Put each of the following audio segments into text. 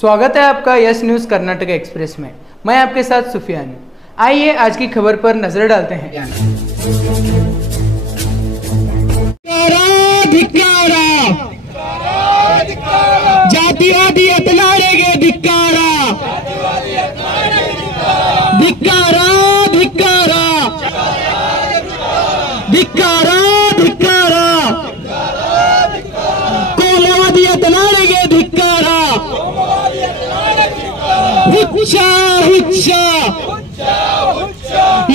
स्वागत है आपका यस न्यूज कर्नाटक एक्सप्रेस में। मैं आपके साथ सुफियान हूं। आइए आज की खबर पर नजर डालते हैं। जातिवादी यत्नाळेगे धिक्कार, धिक्कार, धिक्कार, धिक्कार, धिक्कार, ಕೋಮುವಾದಿ ಯತ್ನಾಳಿಗೆ ಧಿಕ್ಕಾರ, ಹುಚ್ಚ ಹುಚ್ಚ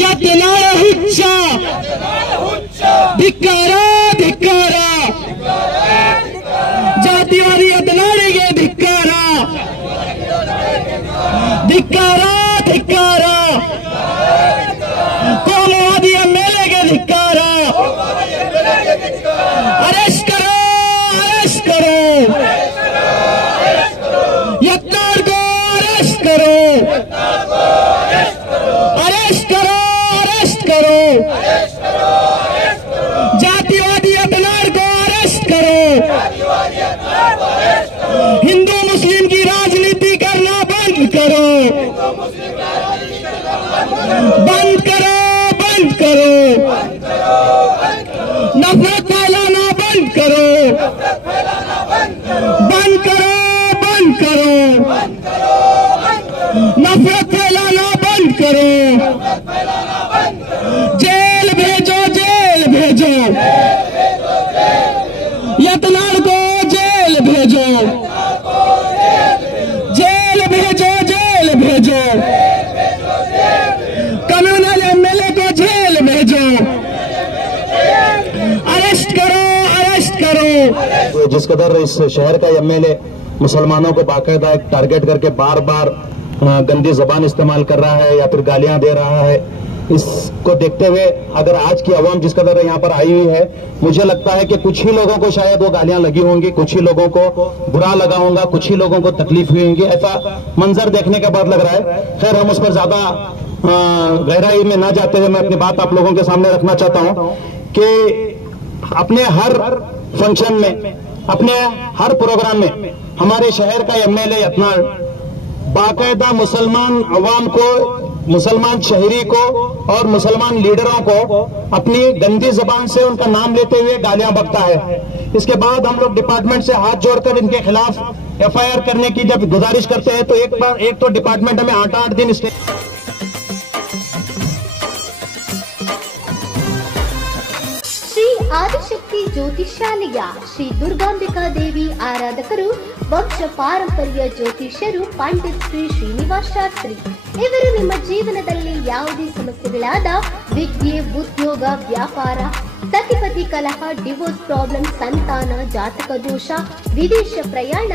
ಯತ್ನಾಳ ಹುಚ್ಚ, ಧಿಕ್ಕಾರ ಧಿಕ್ಕಾರ, ಜಾತಿವಾದಿ ಯತ್ನಾಳಿಗೆ ಧಿಕ್ಕಾರ, ಧಿಕ್ಕಾರ ಧಿಕ್ಕಾರ, ಕೋಮುವಾದಿ ಎಂಎಲ್ಎಗೆ ಧಿಕ್ಕಾರ, ಅರೆಸ್ಟ್ करो, अरेस्ट करो, यत्नाळ को अरेस्ट करो, अरेस्ट करो, अरेस्ट करो, जातिवादी यत्नाळ को अरेस्ट करो, हिंदू मुस्लिम की राजनीति करना बंद करो, बंद करो, बंद करो, नफरत फैलाना बंद करो, बंद करो, बंद करो, नफरत फैलाना बंद करो, जेल भेजो, जेल भेजो, यत्नाळ को जेल भेजो, जेल भेजो, जेल भेजो, कम्युनल एमएलए को जेल भेजो, अरेस्ट करो, अरेस्ट करो। जिस कदर इस शहर का एमएलए मुसलमानों को बाकायदा टारगेट करके बार बार गंदी जबान इस्तेमाल कर रहा है या फिर गालियां दे रहा है, इसको देखते हुए अगर आज की आवाम जिस कदर यहाँ पर आई हुई है, मुझे लगता है कि कुछ ही लोगों को शायद वो गालियां लगी होंगी, कुछ ही लोगों को बुरा लगा होगा, कुछ ही लोगों को तकलीफ हुई होगी, ऐसा मंजर देखने के बाद लग रहा है। खैर हम उस पर ज्यादा गहराई में ना जाते हुए मैं अपनी बात आप लोगों के सामने रखना चाहता हूं कि अपने हर फंक्शन में, अपने हर प्रोग्राम में हमारे शहर का एमएलए यत्नाळ बाकायदा मुसलमान अवाम को, मुसलमान शहरी को और मुसलमान लीडरों को अपनी गंदी जबान से उनका नाम लेते हुए गालियां बकता है। इसके बाद हम लोग डिपार्टमेंट से हाथ जोड़कर इनके खिलाफ एफआईआर करने की जब गुजारिश करते हैं तो एक तो डिपार्टमेंट हमें 8-8 दिन ಆದಿಶಕ್ತಿ ಜ್ಯೋತಿಷಾಲಯ ಶ್ರೀ ದುರ್ಗಾಂಬಿಕಾ ದೇವಿ ಆರಾಧಕರು ವಂಶ ಪಾರಂಪರ್ಯ ಜ್ಯೋತಿಷ್ಯರು ಪಂಡಿತ್ ಶ್ರೀ ಶ್ರೀನಿವಾಸ್ ಶಾಸ್ತ್ರಿ ಇವರು ನಿಮ್ಮ ಜೀವನದಲ್ಲಿ ಯಾವುದೇ ಸಮಸ್ಯೆಗಳಾದ ವಿದ್ಯೆ, ಉದ್ಯೋಗ, ವ್ಯಾಪಾರ, ಸತಿಪತಿ ಕಲಹ, ಡಿವೋರ್ಸ್ ಪ್ರಾಬ್ಲಮ್, ಸಂತಾನ, ಜಾತಕ ದೋಷ, ವಿದೇಶ ಪ್ರಯಾಣ,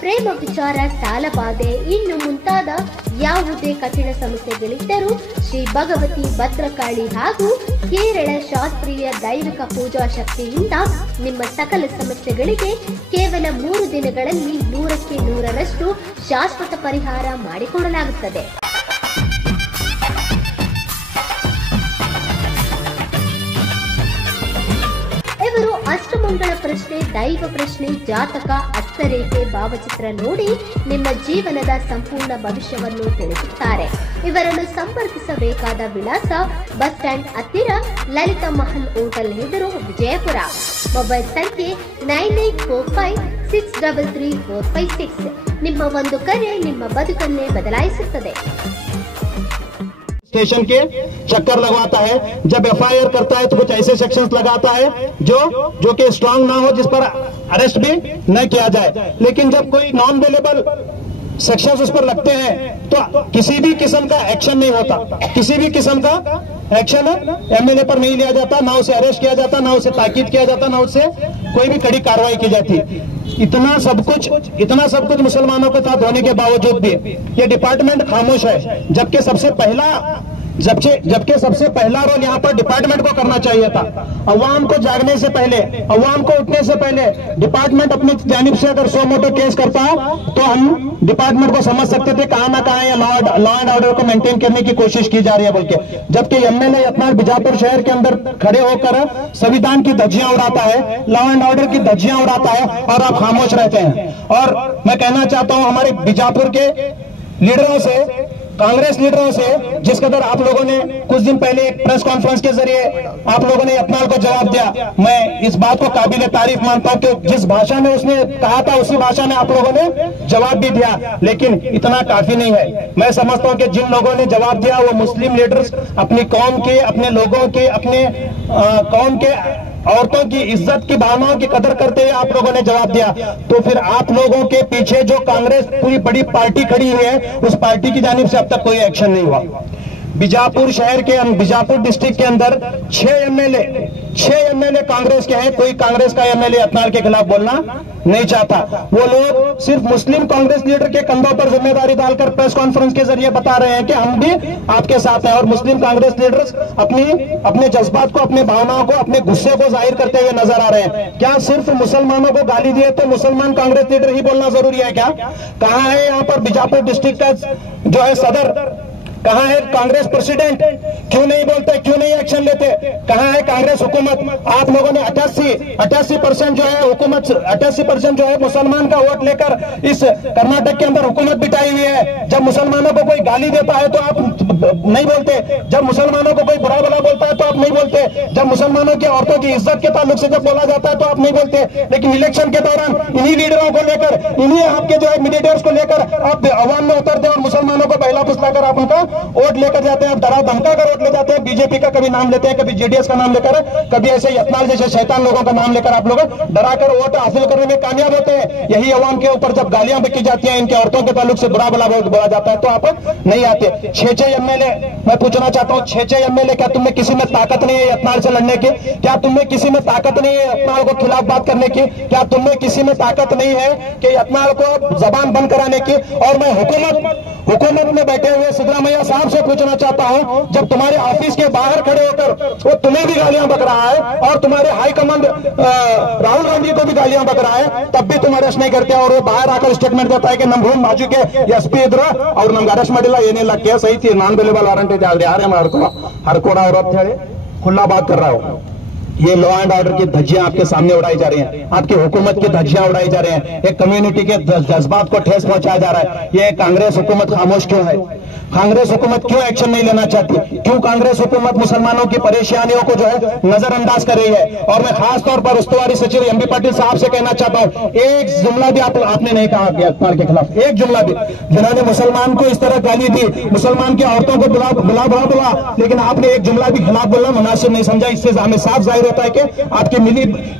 ಪ್ರೇಮ ವಿಚಾರ, ಸಾಲಬಾಧೆ ಇನ್ನು ಮುಂತಾದ ಯಾವುದೇ ಕಠಿಣ ಸಮಸ್ಯೆಗಳಿದ್ದರೂ ಶ್ರೀ ಭಗವತಿ ಭದ್ರಕಾಳಿ ಹಾಗೂ ಕೇರಳ ಶಾಸ್ತ್ರೀಯ ದೈವಿಕ ಪೂಜಾ ಶಕ್ತಿಯಿಂದ ನಿಮ್ಮ ಸಕಲ ಸಮಸ್ಯೆಗಳಿಗೆ ಕೇವಲ 3 ದಿನಗಳಲ್ಲಿ 100ಕ್ಕೆ 100ರಷ್ಟು ಶಾಶ್ವತ ಪರಿಹಾರ ಮಾಡಿಕೊಡಲಾಗುತ್ತದೆ। ಇವರು ಅಷ್ಟಮಂಗಳ ಪ್ರಶ್ನೆ, ದೈವ ಪ್ರಶ್ನೆ, ಜಾತಕ, ಹಸ್ತರೇಖೆ, ಭಾವಚಿತ್ರ ನೋಡಿ ನಿಮ್ಮ ಜೀವನದ ಸಂಪೂರ್ಣ ಭವಿಷ್ಯವನ್ನು ತಿಳಿಸುತ್ತಾರೆ। ಇವರನ್ನು ಸಂಪರ್ಕಿಸಬೇಕಾದ ವಿಳಾಸ ಬಸ್ ಸ್ಟ್ಯಾಂಡ್ ಹತ್ತಿರ ಲಲಿತಾ ಮಹಲ್ ಹೋಟೆಲ್ ಎದುರು, ವಿಜಯಪುರ। ಮೊಬೈಲ್ ಸಂಖ್ಯೆ 9845633456। ನಿಮ್ಮ ಒಂದು ಕರೆ ನಿಮ್ಮ ಬದುಕನ್ನೇ ಬದಲಾಯಿಸುತ್ತದೆ। स्टेशन के चक्कर लगवाता है, जब एफआईआर करता है तो कुछ ऐसे सेक्शंस लगाता है जो कि स्ट्रांग ना हो, जिस पर अरेस्ट भी न किया जाए। लेकिन जब कोई नॉन अवेलेबल सेक्शंस उस पर लगते हैं तो किसी भी किस्म का एक्शन नहीं होता, किसी भी किस्म का एक्शन एमएलए पर नहीं लिया जाता, ना उसे अरेस्ट किया जाता, ना उसे ताकीद किया जाता, ना उससे कोई भी कड़ी कार्रवाई की जाती। इतना सब कुछ मुसलमानों के साथ होने के बावजूद भी ये डिपार्टमेंट खामोश है, जबकि सबसे पहला जबकि सबसे पहला रोल यहाँ पर डिपार्टमेंट को करना चाहिए था। अवाम को जागने से पहले, अवाम को उठने से पहले डिपार्टमेंट अपनी जानिब से अगर सो मोटो केस करता तो हम डिपार्टमेंट को समझ सकते थे कहां ना कहां ये लॉ एंड ऑर्डर को मेंटेन करने की कोशिश की जा रही है बोल के। जबकि एमएलए यत्नाल बीजापुर शहर के अंदर खड़े होकर संविधान की धज्जियां उड़ाता है, लॉ एंड ऑर्डर की धज्जियां उड़ाता है और आप खामोश रहते हैं। और मैं कहना चाहता हूं हमारे बीजापुर के लीडरों से, कांग्रेस लीडरों से, जिस कदर आप लोगों ने कुछ दिन पहले एक प्रेस कॉन्फ्रेंस के जरिए आप लोगों ने यत्नाल को जवाब दिया, मैं इस बात को काबिल तारीफ मानता हूं कि जिस भाषा में उसने कहा था उसी भाषा में आप लोगों ने जवाब भी दिया, लेकिन इतना काफी नहीं है। मैं समझता हूं कि जिन लोगों ने जवाब दिया वो मुस्लिम लीडर्स अपनी कौम के, अपने लोगों के, अपने कौम के औरतों की इज्जत की भावनाओं की कदर करते हुए आप लोगों ने जवाब दिया। तो फिर आप लोगों के पीछे जो कांग्रेस पूरी बड़ी पार्टी खड़ी हुई है उस पार्टी की जानिब से अब तक कोई एक्शन नहीं हुआ। बीजापुर शहर के, बीजापुर डिस्ट्रिक्ट के अंदर 6 एमएलए कांग्रेस के हैं। कोई कांग्रेस का एमएलए यत्नाल के खिलाफ बोलना नहीं चाहता। वो लोग सिर्फ मुस्लिम कांग्रेस लीडर के कंधों पर जिम्मेदारी डालकर प्रेस कॉन्फ्रेंस के जरिए बता रहे हैं कि हम भी आपके साथ हैं, और मुस्लिम कांग्रेस लीडर्स अपने जज्बात को, अपने भावनाओं को, अपने गुस्से को जाहिर करते हुए नजर आ रहे हैं। क्या सिर्फ मुसलमानों को गाली दिए तो मुसलमान कांग्रेस लीडर ही बोलना जरूरी है क्या? कहां है यहाँ पर बीजापुर डिस्ट्रिक्ट का जो है सदर, कहां है कांग्रेस प्रेसिडेंट? क्यों नहीं बोलते, क्यों नहीं एक्शन लेते? कहां है कांग्रेस हुकूमत? आप लोगों ने 88% जो है हुकूमत, 88% जो है मुसलमान का वोट लेकर इस कर्नाटक के अंदर हुकूमत बिठाई हुई है। जब मुसलमानों को कोई गाली देता है तो आप नहीं बोलते, जब मुसलमानों को कोई बुरा भला बोलता है तो आप नहीं बोलते, जब मुसलमानों की औरतों की इज्जत के ताल्लुक से जब बोला जाता है तो आप नहीं बोलते। लेकिन इलेक्शन के दौरान इन्हीं लीडरों को लेकर, इन्हीं आपके जो है मीडिएटर्स को लेकर आप अवाम में उतरते हैं और मुसलमानों को पहला फुसलाकर आप उनका वोट लेकर जाते हैं, आप डरा धमका कर वोट ले जाते हैं। बीजेपी का कभी नाम लेते हैं, कभी जेडीएस का नाम लेकर, कभी ऐसे यत्नाल जैसे शैतान लोगों का नाम लेकर आप लोग डराकर वोट हासिल करने में कामयाब होते हैं। यही अवाम के ऊपर जब गालियां बकी जाती हैं, इनके औरतों के ताल्लुक से बुरा भला बोला जाता है तो आप नहीं आते। 6 एमएलए, मैं पूछना चाहता हूं 6 एमएलए, क्या तुमने किसी में ताकत नहीं है यत्नाल से लड़ने की? क्या तुमने किसी में ताकत नहीं है यत्नाल को खिलाफ बात करने की? क्या तुमने किसी में ताकत नहीं है कि यत्नाल को जबान बंद कराने की? और मैं हुकूमत में बैठे हुए सिद्धरामैया साहब से पूछना चाहता हूं, जब तुम्हारे ऑफिस के बाहर खड़े होकर वो तुम्हें भी गालियां बक रहा है और तुम्हारे हाईकमांड राहुल गांधी को भी गालियां बक रहा है, तब भी तुम अरेस्ट नहीं करते, और वो बाहर आकर स्टेटमेंट देता है कि नम भूम बाजू के एसपी इधर और नम अरेस्ट ಮಾಡಿಲ್ಲ ಏನಿಲ್ಲ ಕೇಸ್ ಐತಿ ನಾನ್ ಬೆಲೆಬಲ್ ವಾರಂಟ್ ಇದೆ ಆದ್ರೆ ಯಾರೇ हरकोड़ा और खुला बात कर रहा हूं। ये लॉ एंड ऑर्डर की धज्जियां आपके सामने उड़ाई जा रही हैं, आपकी हुकूमत की धज्जियां उड़ाई जा रही हैं, एक कम्युनिटी के जज्बात को ठेस पहुंचाया जा रहा है। ये कांग्रेस हुकूमत खामोश क्यों है? कांग्रेस हुकूमत क्यों एक्शन नहीं लेना चाहती? क्यों कांग्रेस हुकूमत मुसलमानों की परेशानियों को जो है नजरअंदाज कर रही है? और मैं खास तौर पर उस्तुवारी सचिव एमबी पाटिल साहब से कहना चाहता हूं, एक जुमला भी आपने नहीं कहा यत्नाल के खिलाफ, एक जुमला भी। जिन्होंने मुसलमान को इस तरह गाली दी, मुसलमान की औरतों को बुला, लेकिन आपने एक जुमला भी खिलाफ बोलना मुनासिब नहीं समझा। इससे हमें साफ जाहिर होता है कि आपकी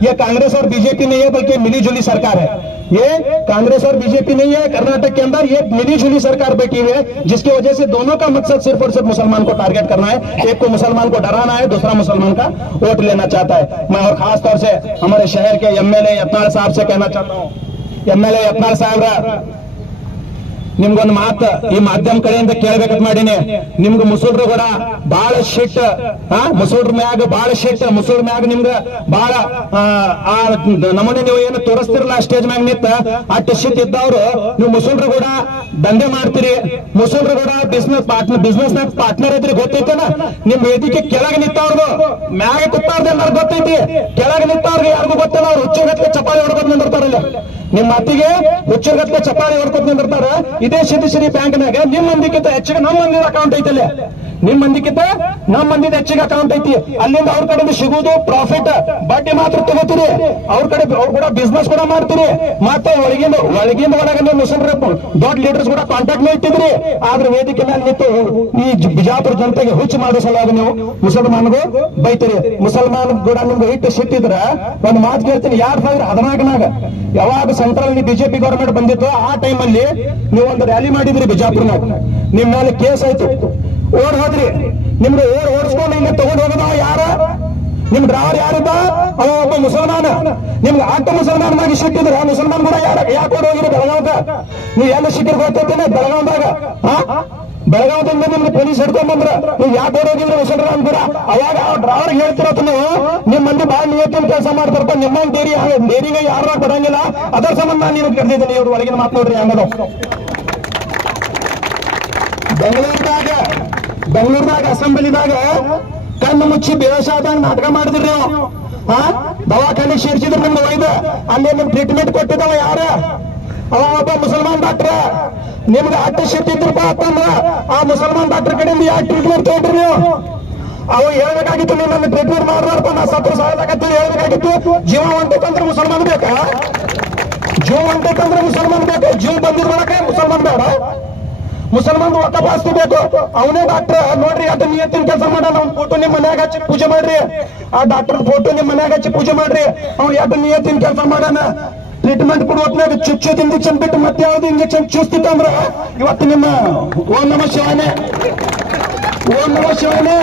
ये कांग्रेस और बीजेपी नहीं है बल्कि मिलीजुली सरकार है। ये कांग्रेस और बीजेपी नहीं है, कर्नाटक के अंदर ये मिलीजुली सरकार बैठी हुई है, जिसकी वजह से दोनों का मकसद सिर्फ और सिर्फ मुसलमान को टारगेट करना है। एक को मुसलमान को डराना है, दूसरा मुसलमान का वोट लेना चाहता है। मैं और खास तौर से हमारे शहर के एमएलए यत्नाल साहब से कहना चाहता हूं, एमएलए यत्नाल साहब ನಿಮ್ಗೊಂದು ಮಾತು ಈ ಮಾಧ್ಯಮ ಕಡೆಯಿಂದ ಕೇಳಬೇಕಂತ ಮಾಡೀನಿ. ನಿಮ್ಗೆ ಮುಸುಲ್ರು ಕೂಡ ಬಹಳ ಶಿಟ್, ಮುಸುಲ್ರ ಮ್ಯಾಗ ಬಹಳ ಶಿಟ್, ಮುಸುಲ್ರ ಮ್ಯಾಗ ನಿಮ್ಗ ಬಹಳ ಆ ನಮೂನೆ ನೀವು ಏನು ತೋರಿಸ್ತಿರಲ್ಲ ಸ್ಟೇಜ್ ಮ್ಯಾಗ ನಿಂತ ಅಷ್ಟು ಶಿಟ್ ಇದ್ದವ್ರು ನೀವು ಮುಸುಲ್ರು ಕೂಡ ದಂಧೆ ಮಾಡ್ತೀರಿ, ಮುಸುಲ್ರು ಕೂಡ ಬಿಸ್ನೆಸ್ ನಾಗ ಪಾರ್ಟ್ನರ್ ಇದ್ರಿ ಗೊತ್ತೈತೇನ? ನಿಮ್ ವೇದಿಕೆ ಕೆಳಗೆ ನಿಂತವ್ರದು ಮ್ಯಾಗ ಕೂತಾರ್ದು ಎಲ್ಲಾರು ಗೊತ್ತೈತಿ, ಕೆಳಗೆ ನಿಂತವ್ರಿಗೆ ಯಾರಿಗೂ ಗೊತ್ತಿಲ್ಲ. ಅವ್ರು ಹುಚ್ಚಗತ್ತೆ ಚಪಾಳಿ ಹೊಡ್ಕೊತ್ ನಿಂದಿರ್ತಾರಲ್ಲ, ನಿಮ್ ಮಾತಿಗೆ ಹುಚ್ಚಗತ್ತೆ ಚಪಾಳಿ ಹೊಡ್ಕೊತ್ ನಿಂದಿರ್ತಾರ. ಇದೇ ಸಿಟಿ ಬ್ಯಾಂಕ್ನಾಗ ನಿಮ್ ಮಂದಿಕ್ಕಿಂತ ಹೆಚ್ಚಿಗೆ ನಮ್ಮ ಮಂದಿ ಅಕೌಂಟ್ ಐತಲ್ಲ, ನಿಮ್ ಮಂದಿಕ್ಕಿಂತ ನಮ್ಮ ಮಂದಿದ ಹೆಚ್ಚಿಗೆ ಅಕೌಂಟ್ ಐತಿ. ಅಲ್ಲಿಂದ ಅವ್ರ ಕಡೆಯಿಂದ ಸಿಗುವುದು ಪ್ರಾಫಿಟ್, ಬಡ್ಡಿ ಮಾತ್ರ ತಗೋತೀರಿ, ಅವ್ರ ಕಡೆ ಅವ್ರು ಕೂಡ ಬಿಸ್ನೆಸ್ ಕೂಡ ಮಾಡ್ತೀರಿ. ಮತ್ತೆ ಒಳಗಿಂದ ಒಳಗೆ ನೀವು ಮುಸಲ್ಮಾನ ದೊಡ್ಡ ಲೀಡರ್ಸ್ ಕೂಡ ಕಾಂಟ್ಯಾಕ್ಟ್ ಮೇಲೆ ಇಟ್ಟಿದ್ರಿ. ಆದ್ರೆ ವೇದಿಕೆ ಮೇಲೆ ನಿಂತು ಈ ಬಿಜಾಪುರ ಜನತೆಗೆ ಹುಚ್ಚು ಮಾಡೋ ಸಲುವಾಗಿ ನೀವು ಮುಸಲ್ಮಾನ್ಗೂ ಬೈತೀರಿ. ಮುಸಲ್ಮಾನ್ ಕೂಡ ನಿಮ್ಗೆ ಹಿಟ್ಟು ಸಿಟ್ಟಿದ್ರ ಒಂದು ಮಾತು ಕೇಳ್ತೀನಿ, 2014 ಯಾವಾಗ ಸೆಂಟ್ರಲ್ ಬಿಜೆಪಿ ಗವರ್ಮೆಂಟ್ ಬಂದಿತ್ತು ಆ ಟೈಮ್ ಅಲ್ಲಿ ನೀವು ಒಂದು ರ್ಯಾಲಿ ಮಾಡಿದ್ರಿ ಬಿಜಾಪುರ್ನಾಗ, ನಿಮ್ ಮೇಲೆ ಕೇಸ್ ಆಯ್ತು, ಓಡ್ ಹೋದ್ರಿ. ನಿಮ್ಗೆ ಓಡಿಸ್ಕೊಂಡು ಇಲ್ಲಿ ತಗೊಂಡು ಹೋಗೋದ ಯಾರ? ನಿಮ್ ಡ್ರೈವರ್ ಯಾರಿದ್ದ? ಅವ ಒಬ್ಬ ಮುಸಲ್ಮಾನ. ನಿಮ್ಗೆ ಆಟ ಮುಸಲ್ಮಾನ್ ಮ್ಯಾಗ ಸಿಕ್ಕಿದ್ರ ಮುಸಲ್ಮಾನ್ ಕೂಡ ಯಾಕೆ ಓಡ್ ಹೋಗಿರಿ ಬೆಳಗಾವ್ಗ? ನೀವು ಎಲ್ಲ ಸಿಕ್ಕಿರ್ ಗೊತ್ತೈತೇನೆ ಬೆಳಗಾವ್ದಾಗ? ಬೆಳಗಾವದಿಂದ ನಿಮ್ಗೆ ಪೊಲೀಸ್ ಹಿಡ್ಕೊಂಡ್ಬಂದ್ರ ನೀವು ಯಾಕೆ ಓಡೋಗಿದ್ರೆ ಮುಸಲ್ರ ಅಂತೀರ. ಅವಾಗ ಡ್ರೈವರ್ ಹೇಳ್ತಿರತ್ತ ನೀವು ನಿಮ್ ಮಂದಿ ಬಾಳ ನಿಯತ್ತಿನ ಕೆಲಸ ಮಾಡ್ತಾರಪ್ಪ, ನಿಮ್ಮ ಡೇರಿಗೆ ಯಾರು ಕೊಡಂಗಿಲ್ಲ, ಅದರ ಸಂಬಂಧ ನಾನು ನಿನಗೆ ಕರೆದಿದ್ದೀನಿ. ಇವ್ರು ಒಳಗಿನ ಮಾತು ನೋಡ್ರಿ ಹಂಗದು. ಬೆಂಗಳೂರದಾಗ ಅಸೆಂಬ್ಲಿದಾಗ ಕಣ್ಣು ಮುಚ್ಚಿ ಬೇವಸಾಯದಾಗ ನಾಟಕ ಮಾಡಿದ್ರಿ ನೀವು. ದವಾಖಾನೆ ಸೇರಿಸಿದ್ರು ನಿಮ್ಗೆ ಒಯ್ದ ಅಲ್ಲಿ ನಿಮ್ ಟ್ರೀಟ್ಮೆಂಟ್ ಕೊಟ್ಟಿದ್ದವ ಯಾರ? ಅವ ಒಬ್ಬ ಮುಸಲ್ಮಾನ್ ಡಾಕ್ಟ್ರ. ನಿಮ್ಗೆ ಅಟ್ಟ ಸಿಟ್ಟಿದ್ರಪ್ಪ ಅಂತಂದ್ರ ಆ ಮುಸಲ್ಮಾನ್ ಡಾಕ್ಟರ್ ಕಡೆಯಿಂದ ಯಾಕೆ ಟ್ರೀಟ್ಮೆಂಟ್ ತಗೊಂಡ್ರಿ ನೀವು? ಅವ ಹೇಳ್ಬೇಕಾಗಿತ್ತು ನೀವು ನನ್ನ ಟ್ರೀಟ್ಮೆಂಟ್ ಮಾಡ್ದಾರಪ್ಪ, ನಾ ಸತ್ರ ಸಾಯದಾಗತ್ತೆ ಹೇಳ್ಬೇಕಾಗಿತ್ತು. ಜೀವ ಹೊಂಟೈತಂದ್ರೆ ಮುಸಲ್ಮಾನ್ ಬೇಕಾ? ಜೀವ ಹೊಂಟೈತಂದ್ರೆ ಮುಸಲ್ಮಾನ್ ಬೇಕು. ಜೀವ ಬಂದಿದ್ ಮಾಡಕ್ಕೆ ಮುಸಲ್ಮಾನ್ ಬೇಡ. ಮುಸಲ್ಮಾನ್ ವಕಫ್ ಆಸ್ತಿ ಬೇಕು. ಅವನೇ ಡಾಕ್ಟರ್ ನೋಡ್ರಿ, ಅದು ನಿಯತ್ತಿನ ಕೆಲಸ ಮಾಡ. ಅವ್ನ ಫೋಟೋ ನಿಮ್ ಮನ್ಯಾಗ ಹಚ್ಚಿ ಪೂಜೆ ಮಾಡ್ರಿ. ಆ ಡಾಕ್ಟರ್ ಫೋಟೋ ನಿಮ್ ಮನ್ಯಾಗ ಹಚ್ಚಿ ಪೂಜೆ ಮಾಡ್ರಿ. ಅವ್ನು ಯಾಕೆ ನಿಯತ್ತಿನ ಕೆಲಸ ಮಾಡಾನ. ಟ್ರೀಟ್ಮೆಂಟ್ ಕೊಡುವತ್ನಾಗ ಚುಚ್ಚೋದ್ ಇಂಜೆಕ್ಷನ್ ಬಿಟ್ಟು ಮತ್ತೆ ಯಾವ್ದು ಇಂಜೆಕ್ಷನ್ ಚೂಸ್ತಿತ್ತಂದ್ರ ಇವತ್ತು ನಿಮ್ಮ ಓಂ ನಮಃ ಶಿವಾಯನೇ, ಓಂ ನಮಃ ಶಿವಾಯನೇ.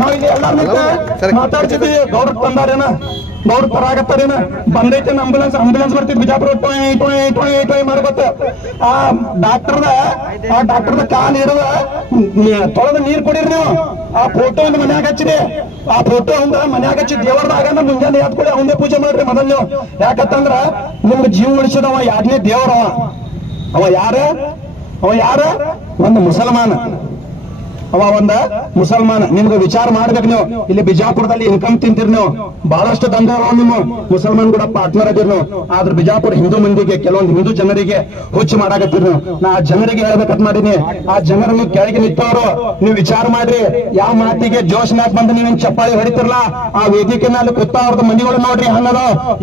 ನಾವ್ ಇಲ್ಲಿ ಎಲ್ಲಾರು ಮಾತಾಡ್ತಿದ್ವಿ. ಗೌಡ್ರ ತಂದಾರೇನ, ಗೌಡ್ರ ತರಾಗತ್ತಾರೇನ, ಬಂದೈತೇನ ಅಂಬುಲೆನ್ಸ್ ಬರ್ತಿದ್ ಬಿಜಾಪುರ ಟೊಯ್ ಮಾಡ್ಕೊತ. ಆ ಡಾಕ್ಟರ್ದ ಕಾಲ್ ಹಿಡಿದ ತೊಳೆದ ನೀರ್ ಕುಡೀರಿ ನೀವು. ಆ ಫೋಟೋ ಒಂದು ಮನ್ಯಾಗ ಹಚ್ಚಿರಿ. ಆ ಫೋಟೋ ಒಂದ ಮನ್ಯಾಗ ಹಚ್ಚಿ ದೇವರದಾಗ ಮುಂಜಾನೆ ಎತ್ಕೊಳ್ಳಿ ಅವನೇ ಪೂಜೆ ಮಾಡ್ರಿ ಮೊದಲ್ ನೀವು. ಯಾಕಂತಂದ್ರ ನಿಮ್ಗೆ ಜೀವ ಉಳಿಸಿದವ ಯಾರನೇ ದೇವರವ. ಅವ ಯಾರ? ಒಂದು ಮುಸಲ್ಮಾನ. ಅವ ಒಂದ ಮುಸಲ್ಮಾನ. ನಿಮ್ಗೆ ವಿಚಾರ ಮಾಡ್ಬೇಕು ನೀವು. ಇಲ್ಲಿ ಬಿಜಾಪುರದಲ್ಲಿ ಇನ್ಕಮ್ ತಿಂತೀರಿ ನೀವು, ಬಹಳಷ್ಟು ದಂಧ ನಿಮ್ಮ ಮುಸಲ್ಮಾನ್ ಕೂಡ ಪಾರ್ಟ್ನರ್ ಆಗಿರ್ ನೀವು. ಆದ್ರೆ ಬಿಜಾಪುರ ಹಿಂದೂ ಮಂದಿಗೆ, ಕೆಲವೊಂದು ಹಿಂದೂ ಜನರಿಗೆ ಹುಚ್ಚು ಮಾಡಾಕತ್ತೀರಿ ನೀವು. ನಾ ಆ ಜನರಿಗೆ ಹೇಳ್ಬೇಕಂತ ಮಾಡೀನಿ. ಆ ಜನರನ್ನು ಕೆಳಗೆ ನಿಂತವರು ನೀವು ವಿಚಾರ ಮಾಡ್ರಿ. ಯಾವ ಮಾತಿಗೆ ಜೋಶ್ ಮ್ಯಾಕ್ ಬಂದು ನೀವೇನ್ ಚಪ್ಪಾಳಿ ಹೊಡಿತಿರ್ಲಾ, ಆ ವೇದಿಕೆ ಮೇಲೆ ಕೂತವ್ರದ ಮನೆಗಳು ನೋಡ್ರಿ ಹಂಗದ.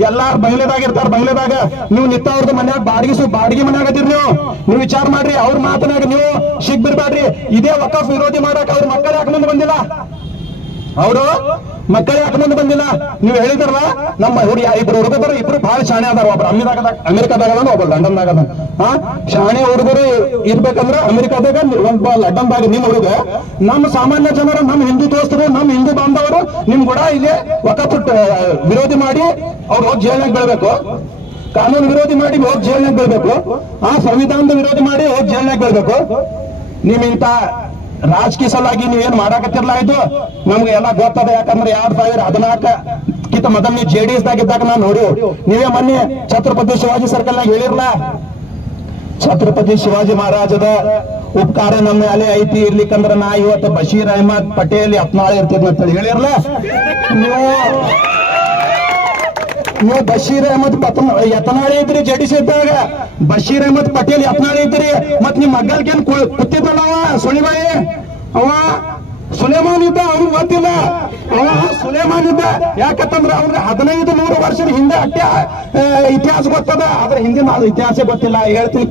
ಎಲ್ಲಾರು ಬಂಗ್ಲೆದಾಗ ಇರ್ತಾರ. ಬಂಗ್ಲೆದಾಗ ನೀವು ನಿಂತವ್ರದ ಮನ್ಯಾಗ ಬಾಡಿಗೆ ಮನ್ಯಾಗ ಅದೀರಿ ನೀವು ವಿಚಾರ ಮಾಡ್ರಿ. ಅವ್ರ ಮಾತನಾಗ ನೀವು ಸಿಗ್ಬಿರ್ಬೇಡ್ರಿ. ಇದೇ ವಕಫ್ ವಿರೋಧಿ ಮಾಡಕ್ ಅವ್ರ ಮಕ್ಕಳು ಯಾಕೆ ಮುಂದೆ ಬಂದಿಲ್ಲ? ನೀವು ಹೇಳಿದ್ರಲ್ಲ, ನಮ್ಮ ಇಬ್ರು ಹುಡುಗರು ಇಬ್ರು ಬಹಳ ಶಾಣೆ ಅದಾರ. ಒಬ್ರು ಅಮೆರಿಕಾದಾಗ ಒಬ್ಬರು ಲಂಡನ್ದಾಗ ಅದ. ಶಾಣೆ ಹುಡುಗರು ಇರ್ಬೇಕಂದ್ರ ಅಮೆರಿಕಾದಾಗ ಒಬ್ಬ ಲಂಡನ್ದಾಗ ನಿಮ್ಮ ಹುಡುಗ. ನಮ್ಮ ಸಾಮಾನ್ಯ ಜನರು, ನಮ್ಮ ಹಿಂದೂ ದೋಸ್ತರು, ನಮ್ಮ ಹಿಂದೂ ಬಾಂಧವರು ನಿಮ್ ಕೂಡ ಇಲ್ಲಿ ವಕಫ್ ವಿರೋಧಿ ಮಾಡಿ ಅವ್ರು ಹೋಗಿ ಜೈಲ್ನಾಗ ಬೀಳ್ಬೇಕು. ಕಾನೂನು ವಿರೋಧಿ ಮಾಡಿ ಹೋಗಿ ಜೈಲ್ನಾಗ ಬೀಳ್ಬೇಕು. ಆ ಸಂವಿಧಾನದ ವಿರೋಧಿ ಮಾಡಿ ಹೋಗಿ ಜೈಲ್ನಾಗ ಬೀಳ್ಬೇಕು. ನಿಮ್ಮಿಂತ ರಾಜಕೀಯ ಸಲುವಾಗಿ ನೀವೇನ್ ಮಾಡಾಕತ್ತಿರ್ಲ ಇದು ನಮ್ಗೆ ಎಲ್ಲ ಗೊತ್ತದ. ಯಾಕಂದ್ರೆ 2014 ಮೊದಲು ನೀವು JDS ದಾಗಿದ್ದಾಗ ನಾನು ನೋಡಿ, ನೀವೇ ಮೊನ್ನೆ ಛತ್ರಪತಿ ಶಿವಾಜಿ ಸರ್ಕಲ್ನಾಗ ಹೇಳಿರ್ಲ, ಛತ್ರಪತಿ ಶಿವಾಜಿ ಮಹಾರಾಜದ ಉಪಕಾರ ನಮ್ಮ ಮೇಲೆ ಐತಿ, ಇರ್ಲಿಕ್ಕಂದ್ರ ನಾ ಇವತ್ತು ಬಶೀರ್ ಅಹಮದ್ ಪಟೇಲ್ ಯತ್ನಾಳ್ ಇರ್ತಿದ್ ಅಂತ ಹೇಳಿರ್ಲ. ನೀವು ಬಶೀರ್ ಅಹಮದ್ ಯತ್ನಾಳ್ ಇದ್ರಿ JDS ಇದ್ದಾಗ, ಬಶೀರ್ ಅಹಮದ್ ಪಟೇಲ್ ಯತ್ನಾಳ್ ಇದ್ರಿ. ಮತ್ ನಿಮ್ ಮಗ್ಗಲ್ಗೇನ್ ಕೂತಿದ್ದಲ್ಲ ಸುಳಿಬಾಯಿ, ಅವ ಸುಲೇಮಾನ್ ಇದ್ದ. ಅವ್ರಿಗೆ ಗೊತ್ತಿಲ್ಲ ಅವ ಸುಲೇಮಾನ್ ಇದ್ದ. ಯಾಕಂತಂದ್ರೆ ಅವ್ರಿಗೆ 1500 ವರ್ಷದ ಹಿಂದೆ ಅಟ್ಟೆ ಇತಿಹಾಸ ಗೊತ್ತದ, ಆದ್ರೆ ಹಿಂದಿನ ಇತಿಹಾಸ ಗೊತ್ತಿಲ್ಲ. ಹೇಳ್ತೀನಿ